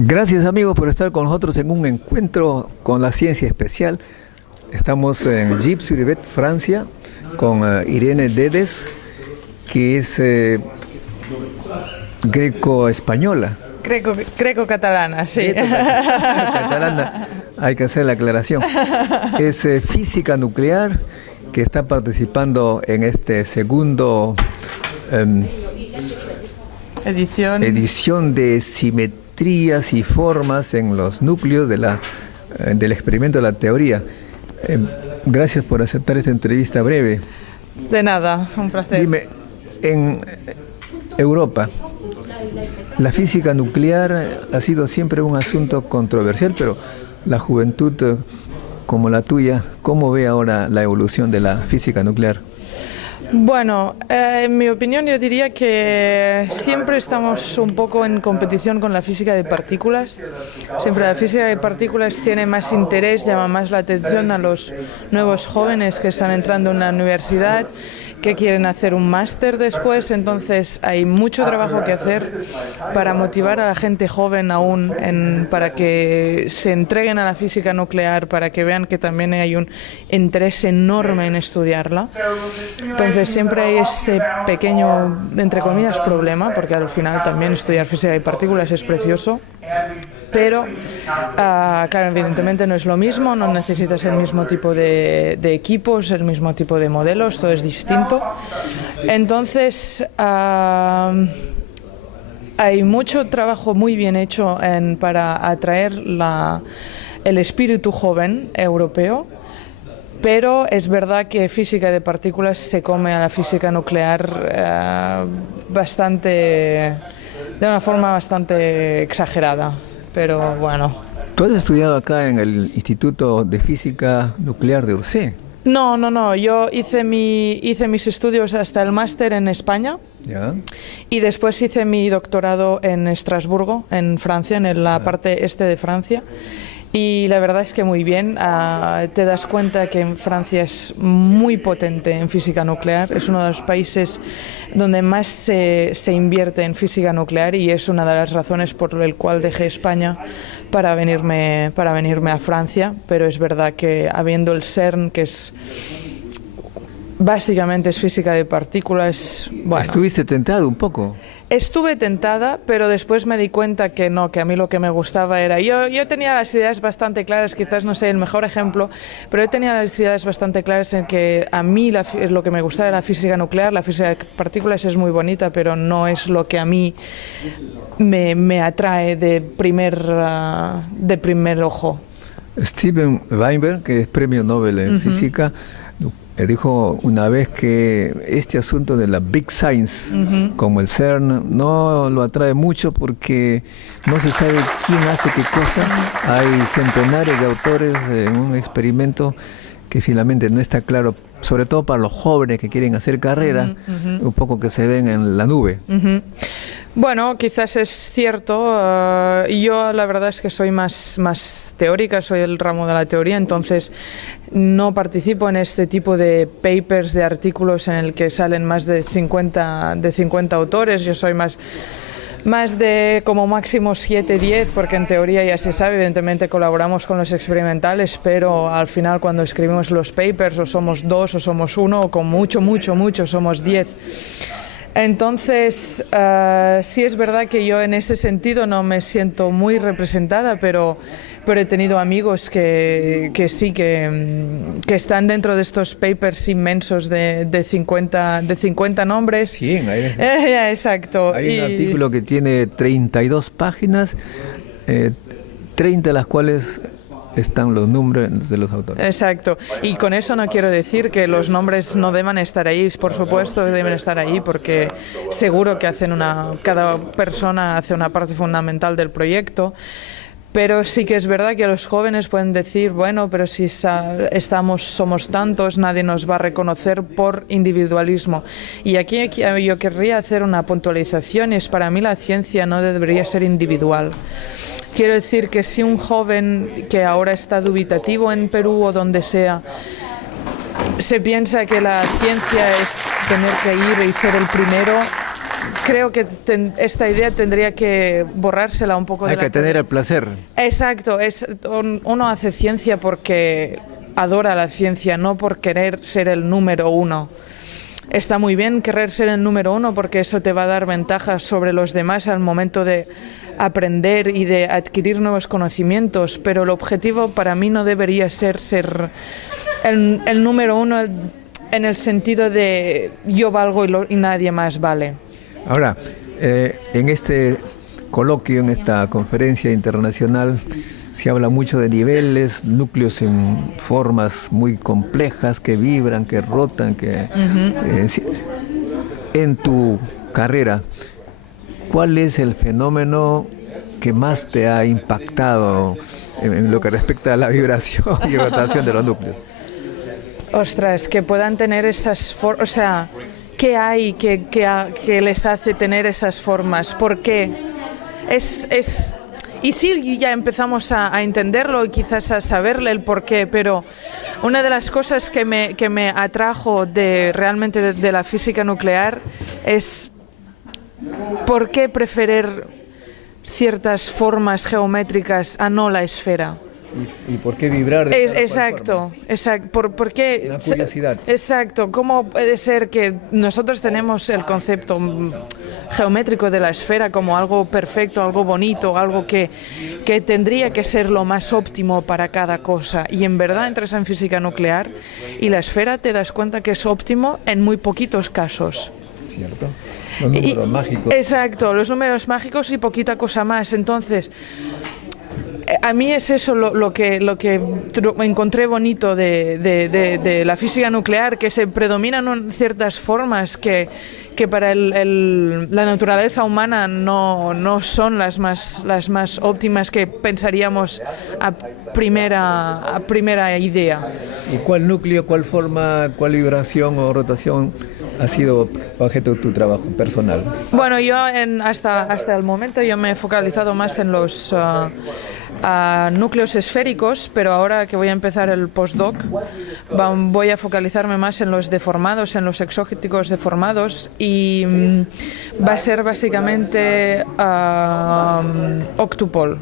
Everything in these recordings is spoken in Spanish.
Gracias amigos por estar con nosotros en un encuentro con la ciencia especial. Estamos en Gip-sur-Yvette, Francia, con Irene Dedes, que es greco-española. Greco-catalana, sí. Catalana, hay que hacer la aclaración. Es física nuclear que está participando en este segundo edición de simetrías y formas en los núcleos del experimento de la teoría. Gracias por aceptar esta entrevista breve. De nada, un placer. Dime, en Europa, la física nuclear ha sido siempre un asunto controversial, pero la juventud como la tuya, ¿cómo ve ahora la evolución de la física nuclear? Bueno, en mi opinión yo diría que siempre estamos un poco en competición con la física de partículas. Siempre la física de partículas tiene más interés, llama más la atención a los nuevos jóvenes que están entrando en la universidad, que quieren hacer un máster después. Entonces hay mucho trabajo que hacer para motivar a la gente joven aún para que se entreguen a la física nuclear, para que vean que también hay un interés enorme en estudiarla. Entonces siempre hay ese pequeño, entre comillas, problema, porque al final también estudiar física de partículas es precioso. Pero, claro, evidentemente no es lo mismo, no necesitas el mismo tipo de equipos, el mismo tipo de modelos, todo es distinto. Entonces, hay mucho trabajo muy bien hecho para atraer el espíritu joven europeo, pero es verdad que física de partículas se come a la física nuclear de una forma bastante exagerada. Pero bueno. ¿Tú has estudiado acá en el Instituto de Física Nuclear de Orsay? No. Yo hice mis estudios hasta el máster en España. ¿Ya? Y después hice mi doctorado en Estrasburgo, en Francia, en la parte este de Francia. Y la verdad es que muy bien. Te das cuenta que en Francia es muy potente en física nuclear. Es uno de los países donde más se invierte en física nuclear, y es una de las razones por la cual dejé España para venirme a Francia. Pero es verdad que habiendo el CERN, que básicamente es física de partículas, bueno. ¿Estuviste tentado un poco? Estuve tentada, pero después me di cuenta que no, que a mí lo que me gustaba era... Yo tenía las ideas bastante claras, quizás no sé el mejor ejemplo, pero yo tenía las ideas bastante claras en que a mí lo que me gustaba era la física nuclear. La física de partículas es muy bonita, pero no es lo que a mí me atrae de primer ojo. Steven Weinberg, que es premio Nobel en física, dijo una vez que este asunto de la Big Science, como el CERN, no lo atrae mucho porque no se sabe quién hace qué cosa. Hay centenares de autores en un experimento que finalmente no está claro, sobre todo para los jóvenes que quieren hacer carrera, un poco que se ven en la nube. Bueno, quizás es cierto. Yo la verdad es que soy más teórica, soy del ramo de la teoría, entonces no participo en este tipo de papers, de artículos en el que salen más de 50 autores. Yo soy más de como máximo 7, 10, porque en teoría ya se sabe, evidentemente colaboramos con los experimentales, pero al final cuando escribimos los papers o somos 2 o somos 1, o con mucho somos 10. Entonces, sí es verdad que yo en ese sentido no me siento muy representada, pero he tenido amigos que sí, que están dentro de estos papers inmensos de 50 nombres. Sí, exacto. Hay un artículo que tiene 32 páginas, 30 de las cuales están los nombres de los autores. Exacto, y con eso no quiero decir que los nombres no deban estar ahí, por supuesto que deben estar ahí, porque seguro que cada persona hace una parte fundamental del proyecto. Pero sí que es verdad que los jóvenes pueden decir, bueno, pero si somos tantos, nadie nos va a reconocer por individualismo. Y aquí yo querría hacer una puntualización, para mí la ciencia no debería ser individual. Quiero decir que si un joven que ahora está dubitativo en Perú o donde sea, se piensa que la ciencia es tener que ir y ser el primero, creo que esta idea tendría que borrársela un poco de la Hay que tener el placer. Exacto, uno hace ciencia porque adora la ciencia, no por querer ser el número uno. Está muy bien querer ser el número uno porque eso te va a dar ventajas sobre los demás al momento de aprender y de adquirir nuevos conocimientos, pero el objetivo para mí no debería ser el número uno en el sentido de yo valgo y nadie más vale. Ahora, en este coloquio, en esta conferencia internacional, se habla mucho de niveles, núcleos en formas muy complejas que vibran, que rotan, en tu carrera, ¿cuál es el fenómeno que más te ha impactado en lo que respecta a la vibración y rotación de los núcleos? Ostras, que puedan tener esas formas, o sea, ¿qué hay que les hace tener esas formas? ¿Por qué? Y sí, ya empezamos a entenderlo y quizás a saberle el porqué, pero una de las cosas que me atrajo realmente de la física nuclear es por qué preferir ciertas formas geométricas a no la esfera. ¿Y por qué vibrar de Exacto. ¿Por qué? Una curiosidad. Exacto. ¿Cómo puede ser que nosotros tenemos el concepto geométrico de la esfera como algo perfecto, algo bonito, algo que tendría que ser lo más óptimo para cada cosa? Y en verdad entras en física nuclear y la esfera te das cuenta que es óptimo en muy poquitos casos. ¿Cierto? Los números mágicos. Exacto, los números mágicos y poquita cosa más. Entonces, a mí es eso lo que encontré bonito de la física nuclear, que se predominan ciertas formas que para la naturaleza humana no son las más óptimas que pensaríamos a primera idea. ¿Y cuál núcleo, cuál forma, cuál vibración o rotación ha sido objeto de tu trabajo personal? Bueno, yo hasta el momento yo me he focalizado más en los núcleos esféricos, pero ahora que voy a empezar el postdoc voy a focalizarme más en los deformados, en los exóticos deformados, y va a ser básicamente octupole.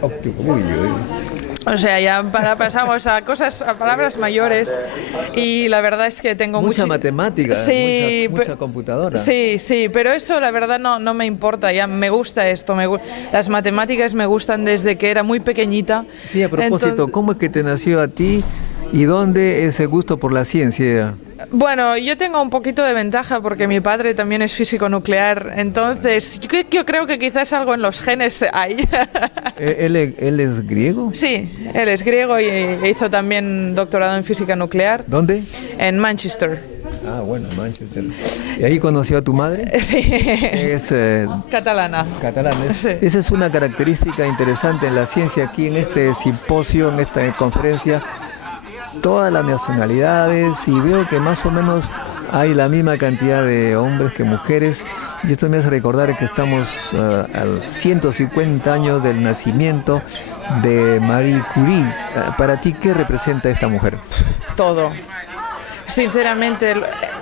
Octupole, O sea, ya pasamos a palabras mayores, y la verdad es que tengo mucha matemática, sí, mucha computadora. Sí, pero eso la verdad no me importa, ya me gusta esto, las matemáticas me gustan desde que era muy pequeñita. Sí, a propósito, entonces, ¿cómo es que te nació a ti y dónde ese gusto por la ciencia? Bueno, yo tengo un poquito de ventaja porque mi padre también es físico nuclear, entonces yo creo que quizás algo en los genes hay. ¿Él es griego? Sí, él es griego y hizo también doctorado en física nuclear. ¿Dónde? En Manchester. Ah, bueno, Manchester. ¿Y ahí conoció a tu madre? Sí. Es catalana. Catalana. Sí. Esa es una característica interesante en la ciencia aquí en este simposio, en esta conferencia. Todas las nacionalidades, y veo que más o menos hay la misma cantidad de hombres que mujeres, y esto me hace recordar que estamos a 150 años del nacimiento de Marie Curie. Para ti, ¿qué representa esta mujer? Todo. Sinceramente,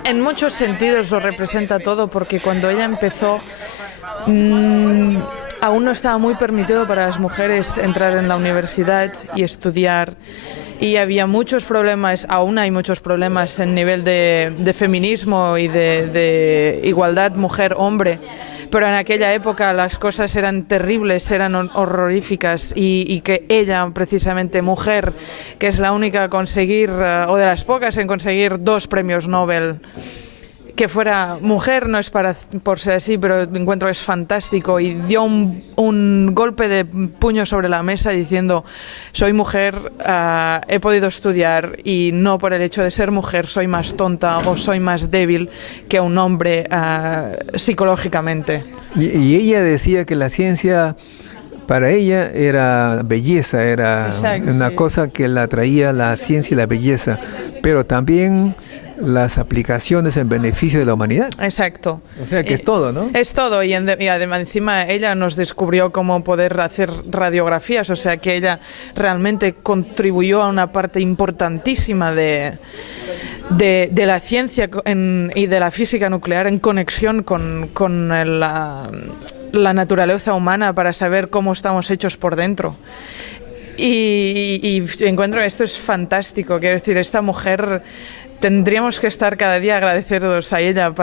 en muchos sentidos lo representa todo, porque cuando ella empezó aún no estaba muy permitido para las mujeres entrar en la universidad y estudiar. Y había muchos problemas, aún hay muchos problemas en nivel de feminismo y de igualdad mujer-hombre, pero en aquella época las cosas eran terribles, eran horroríficas, y que ella, precisamente mujer, que es la única a conseguir, o de las pocas en conseguir 2 premios Nobel, que fuera mujer no es por ser así, pero encuentro que es fantástico, y dio un golpe de puño sobre la mesa diciendo: soy mujer, he podido estudiar, y no por el hecho de ser mujer soy más tonta o soy más débil que un hombre psicológicamente. Y ella decía que la ciencia para ella era belleza, era una cosa que la atraía, la ciencia y la belleza, pero también las aplicaciones en beneficio de la humanidad. Exacto. O sea que es todo, ¿no? Es todo, y además encima ella nos descubrió cómo poder hacer radiografías, o sea que ella realmente contribuyó a una parte importantísima de la ciencia y de la física nuclear en conexión con la naturaleza humana para saber cómo estamos hechos por dentro. Y encuentro que esto es fantástico, quiero decir, esta mujer tendríamos que estar cada día agradecidos a ella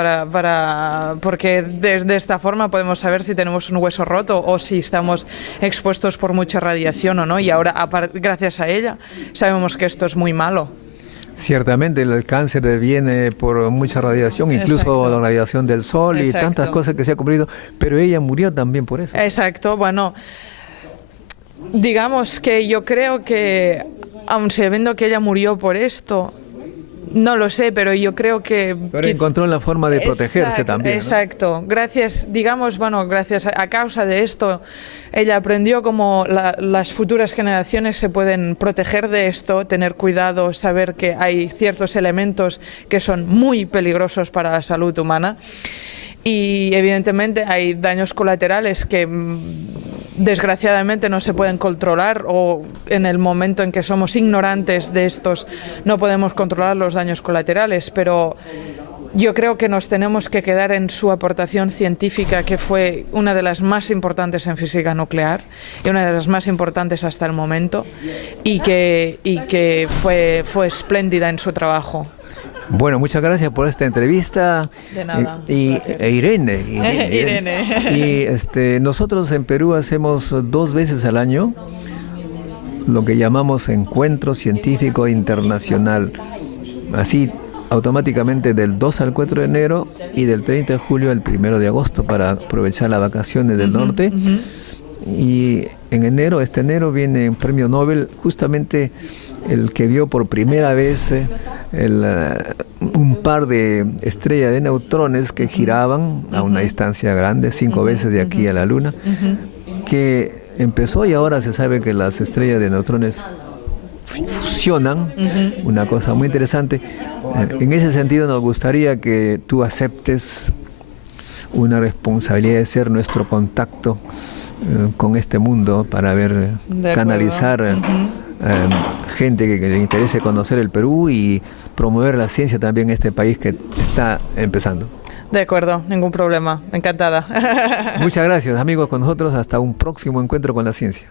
porque de esta forma podemos saber si tenemos un hueso roto o si estamos expuestos por mucha radiación o no, y ahora gracias a ella sabemos que esto es muy malo. Ciertamente el cáncer viene por mucha radiación, incluso Exacto. la radiación del sol. Exacto. Y tantas cosas que se ha cumplido, pero ella murió también por eso. Exacto, bueno, digamos que yo creo que, aun sabiendo que ella murió por esto, no lo sé, pero yo creo que... Pero encontró la forma de protegerse también, ¿no? Exacto. Gracias, digamos, bueno, gracias a causa de esto, ella aprendió cómo las futuras generaciones se pueden proteger de esto, tener cuidado, saber que hay ciertos elementos que son muy peligrosos para la salud humana. Y evidentemente hay daños colaterales que desgraciadamente no se pueden controlar, o en el momento en que somos ignorantes de estos no podemos controlar los daños colaterales, pero yo creo que nos tenemos que quedar en su aportación científica, que fue una de las más importantes en física nuclear y una de las más importantes hasta el momento, y que fue espléndida en su trabajo. Bueno, muchas gracias por esta entrevista. De nada. Irene. Y nosotros en Perú hacemos 2 veces al año lo que llamamos Encuentro Científico Internacional. Así automáticamente del 2 al 4 de enero y del 30 de julio al 1 de agosto para aprovechar las vacaciones del norte. Y en enero, este enero, viene un premio Nobel, justamente el que vio por primera vez un par de estrellas de neutrones que giraban a una distancia grande, 5 veces de aquí a la Luna, que empezó, y ahora se sabe que las estrellas de neutrones fusionan, una cosa muy interesante. En ese sentido nos gustaría que tú aceptes una responsabilidad de ser nuestro contacto con este mundo para canalizar gente que le interese conocer el Perú y promover la ciencia también en este país que está empezando. De acuerdo, ningún problema, encantada. Muchas gracias, amigos, con nosotros. Hasta un próximo encuentro con la ciencia.